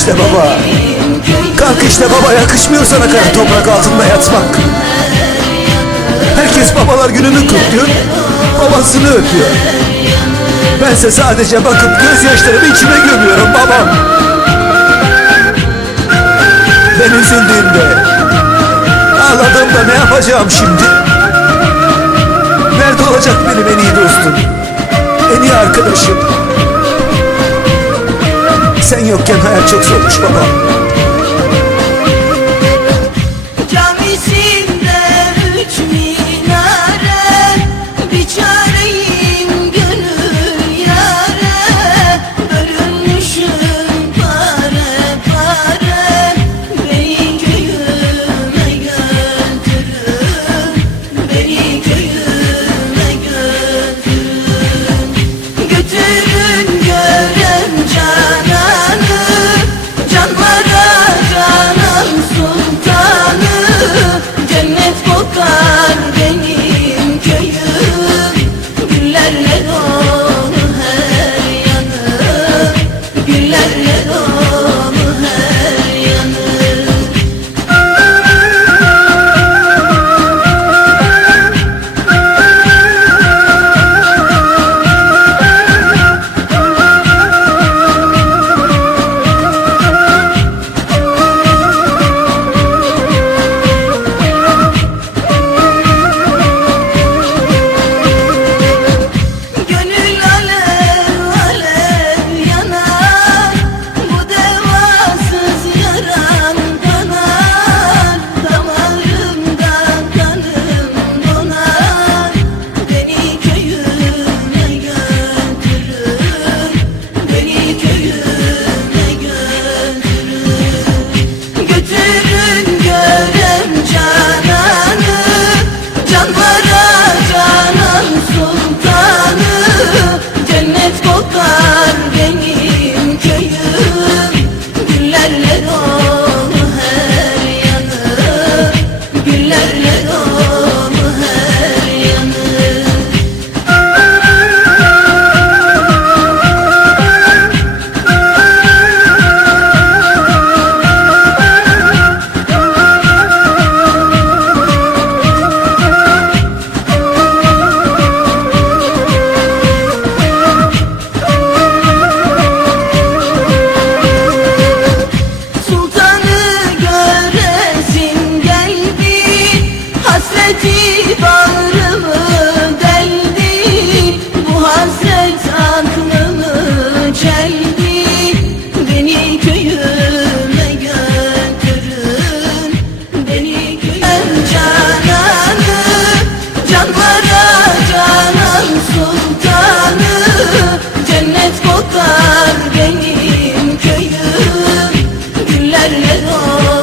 işte baba. Kalk işte baba yakışmıyor sana kara toprak altında yatmak. Herkes babalar gününü kutluyor. Babasını öpüyor. Bense sadece bakıp gözyaşlarımı içime gömüyorum babam. Ben üzüldüğümde, ağladığımda ne yapacağım şimdi? Nerede olacak benim en iyi dostum? En iyi arkadaşım? Sen yokken hayat çok zormuş baba. las Oh.